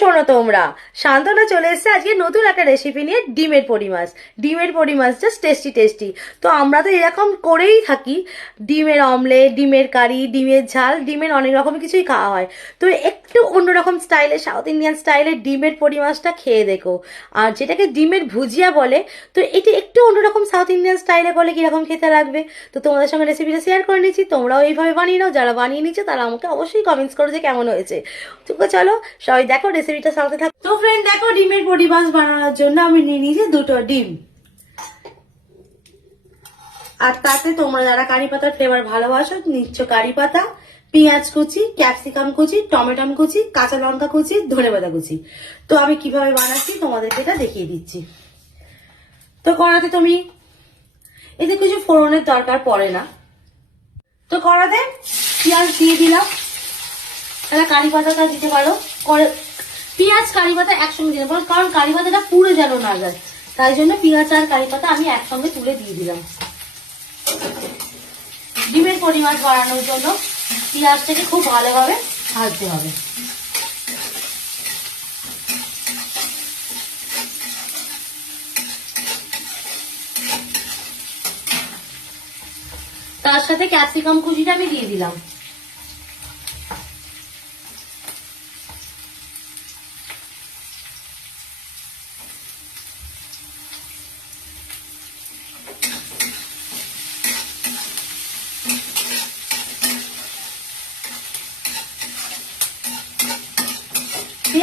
শোনো তোমরা। শান্তনা চলে এসেছে আজকে নতুন একটা রেসিপি নিয়ে ডিমের পরি মাছ। ডিমের পরি মাছ জাস্ট টেস্টি টেস্টি তো আমরা তো এরকম করেই থাকি। ডিমের অমলেট ডিমের কারি, ডিমের ঝাল, ডিমের অনেক রকম কিছুই খাওয়া হয়। তো একটু অন্যরকম স্টাইলে সাউথ ইন্ডিয়ান স্টাইলে ডিমের পরি মাছটা খেয়ে দেখো। আর যেটাকে ডিমের ভুজিয়া বলে, তো এটি একটু অন্যরকম সাউথ ইন্ডিয়ান স্টাইলে বলে কীরকম খেতে লাগবে? তো তোমাদের সঙ্গে রেসিপিটা শেয়ার করে নিচ্ছি তোমরাও এইভাবে বানিয়ে নাও। যারা বানিয়ে নিচ্ছ তারা আমাকে অবশ্যই কমেন্টস করো যে কেমন হয়েছে। তো চলো, সবাই দেখো রেসিপিটা সাথে থাকো তো ফ্রেন্ড দেখো ডিমের বডি মাছ বানানোর জন্য আমি নিয়ে নিয়েছি দুটো ডিম। আর তাতে তোমরা যারা কারি পাতার ফ্লেভার ভালোবাসো, নিচ্ছ কারি পাতা, পেঁয়াজ কুচি ক্যাপসিকাম কুচি টমেটো কুচি, কাঁচা লঙ্কা কুচি, ধনে পাতা কুচি। তো আমি কীভাবে বানাচ্ছি তোমাদেরকে এটা দেখিয়ে দিচ্ছি। তো কড়াতে তুমি এতে কিছু ফোড়নের দরকার পড়ে না। তো কড়াতে পেঁয়াজ দিয়ে দিলাম। তাহলে কারি পাতাটা দিতে পারো। পেঁয়াজ কারি পাতা একসঙ্গে পারো কারণ কারি পাতাটা পুড়ে যেন না যায়। তাই জন্য পেঁয়াজ আর কারি পাতা আমি একসঙ্গে তুলে দিয়ে দিলাম। ডিমের পরিমাণ বাড়ানোর জন্য পেঁয়াজটাকে খুব ভালোভাবে ভাজতে হবে। তার সাথে ক্যাপসিকাম কুচিটা আমি দিয়ে দিলাম।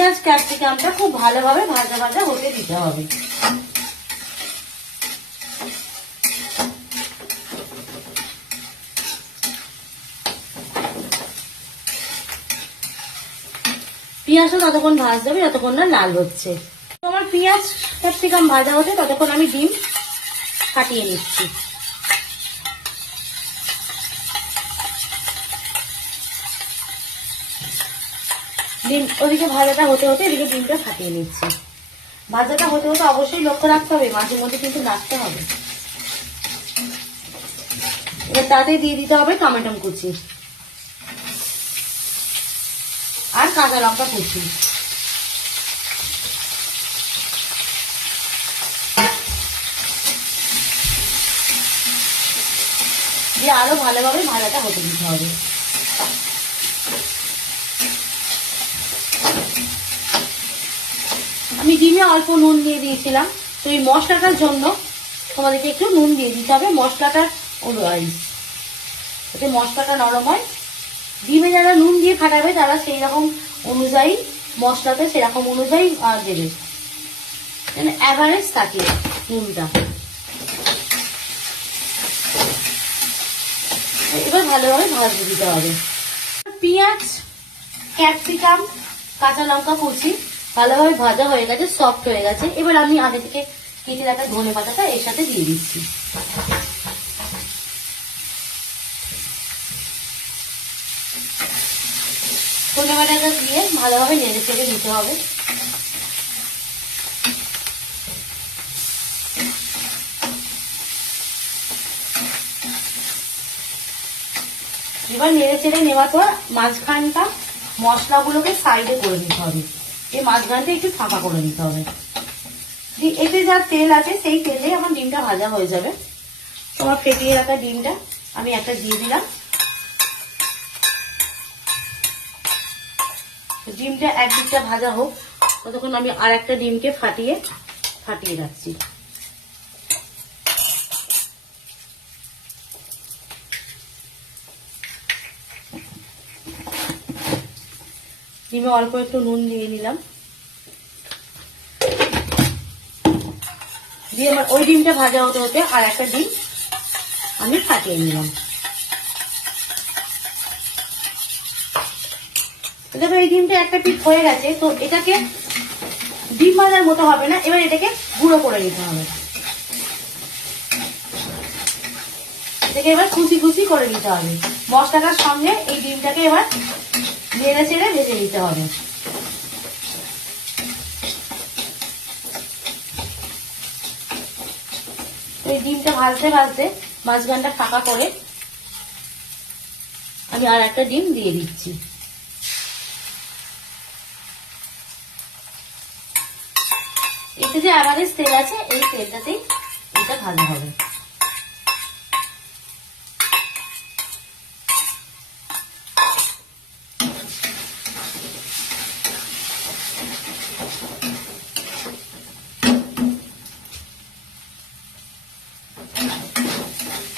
পেঁয়াজ ক্যাপসিকামটা খুব ভালোভাবে ভাজা ভাজা হতে দিতে হবে। পেঁয়াজটা ততক্ষণ ভাজতে হবে, যতক্ষণ না লাল হচ্ছে। আমার পেঁয়াজ ক্যাপসিকাম ভাজা হচ্ছে ততক্ষণ আমি ডিম কাটিয়ে নিচ্ছি। ডিম ওদিকে ভাজাটা হতে হতে এদিকে ডিমটা ফাটিয়ে নিচ্ছি। ভাজাটা হতে হতে অবশ্যই লক্ষ্য রাখতে হবে, মাঝে মধ্যে কিন্তু রাখতে হবে। এবার তাতে দিয়ে দিতে হবে টমেটো কুচি আর কাঁচা লঙ্কা কুচি। দিয়ে আরও ভালোভাবে ভাজাটা হতে দিতে হবে। আমি ডিমে অল্প নুন দিয়ে দিয়েছিলাম। তো এই মশলাটার জন্য তোমাদেরকে একটু নুন দিয়ে দিতে হবে। মশলাটার অনুযায়ী মশলাটা নরম হয়। ডিমে যারা নুন দিয়ে ফাটাবে, তারা সেই রকম অনুযায়ী মশলাতে সেরকম অনুযায়ী দেবে। অ্যাভারেজ থাকে নুনটা। এবার ভালোভাবে ভাজতে দিতে হবে। পেঁয়াজ, ক্যাপসিকাম, কাঁচা লঙ্কা কুচি ভালোভাবে ভাজা হয়ে গেছে সফট হয়ে গেছে। এবার আমি আগে থেকে কেটে রাখা ধনে পাতাটা এর সাথে দিয়ে দিচ্ছি। ধনে পাতাটা দিয়ে ভালোভাবে নেড়ে চেড়ে দিতে হবে। এবার নেড়ে চেড়ে নেওয়ার পর মাঝখানটা মশলাগুলোকে সাইডে করে দিতে হবে। এই মাঝখানটা একটু ফাঁকা করে দিতে হবে। এতে যা তেল আছে, সেই তেলে আমার ডিমটা ভাজা হয়ে যাবে। তোমার ফেটিয়ে রাখা ডিমটা আমি একটা দিয়ে দিলাম। ডিমটা একদিকটা ভাজা হোক, ততক্ষণ আমি আর একটা ডিমকে ফাটিয়ে ফাটিয়ে রাখছি। ডিমে অল্প একটু নুন দিয়ে নিলাম। দিয়ে আমার ওই ডিমটা ভাজা হতে হতে আর একটা ডিম আমি ফাটিয়ে নিলাম। দেখো এই ডিমটা একটা পিস হয়ে গেছে, তো এটাকে ডিম ভাজার মতো হবে না, এবার এটাকে গুঁড়ো করে নিতে হবে। এটাকে এবার কুচি কুচি করে নিতে হবে। মশলাটার সঙ্গে এই ডিমটাকে এবার নেড়ে চেড়ে ভেজে নিতে হবে। এই ডিমটা ভাজতে ভাজতে মাঝখানটা ফাঁকা করে আমি আর একটা ডিম দিয়ে দিচ্ছি। এতে যে আমাদের তেল আছে, এই তেলটাতেই এটা ভালো হবে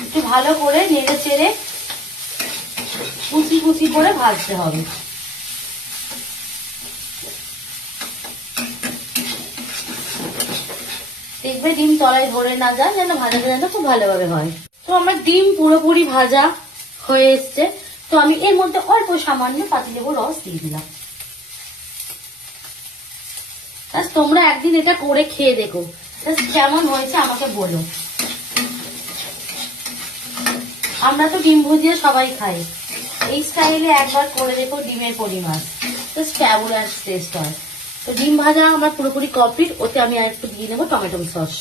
একটু ভালো করে নেড়ে চেড়ে কুচি কুচি করে ভাজতে হবে। দেখবে ডিম তলায় ধরে না যায়, যেন ভাজাটা যেন খুব ভালোভাবে হয়। তো আমার ডিম পুরোপুরি ভাজা হয়ে এসছে। তো আমি এর মধ্যে অল্প সামান্য পাতি পাতিলেবু রস দিয়ে দিলাম। তোমরা একদিন এটা করে খেয়ে দেখো। কেমন হয়েছে আমাকে বলো। আমরা তো ডিম ভুজিয়ে সবাই খাই। এই স্টাইলে একবার করে দেখো ডিমের পরিমাণ। জাস্ট ফ্যাবুলাস টেস্ট হয়। তো ডিম ভাজা আমার পুরোপুরি কমপ্লিট ওতে আমি আর একটু দিয়ে নেব টমেটো সস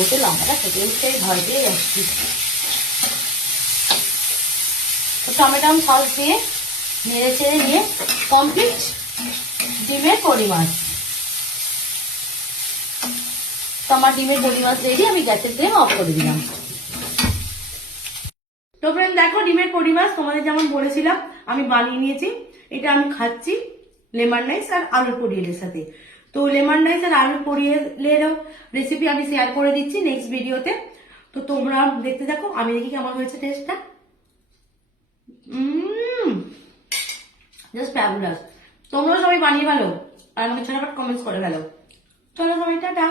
মধ্যে লঙ্কাটা খেতে উঠতে ভয় পেয়ে যাচ্ছি। তো টমেটো সস দিয়ে নেড়ে চেড়ে নিয়ে কমপ্লিট ডিমের পরিমাণ। তো আমার ডিমের পরিমাণ রেডি আমি গ্যাসের ফ্লেম অফ করে দিলাম। তো ফ্রেন্ড দেখো ডিমের পরিমাণ তোমাদের যেমন বলেছিলাম, আমি বানিয়ে নিয়েছি। এটা আমি খাচ্ছি লেমন রাইস আর আলুর পরিয়েলের সাথে। তো লেমন রাইস আর আলুর পরিয়েলেরও রেসিপি আমি শেয়ার করে দিচ্ছি নেক্সট ভিডিওতে তো। তোমরা দেখতে থাকো, আমি দেখি কেমন হয়েছে টেস্টটা জাস্ট ফ্যাবুলাস তোমরাও সবাই বানিয়ে ভালো আর আমাকে ছোটখাটো কমেন্টস করে গেল চলো সবাই, টাটা।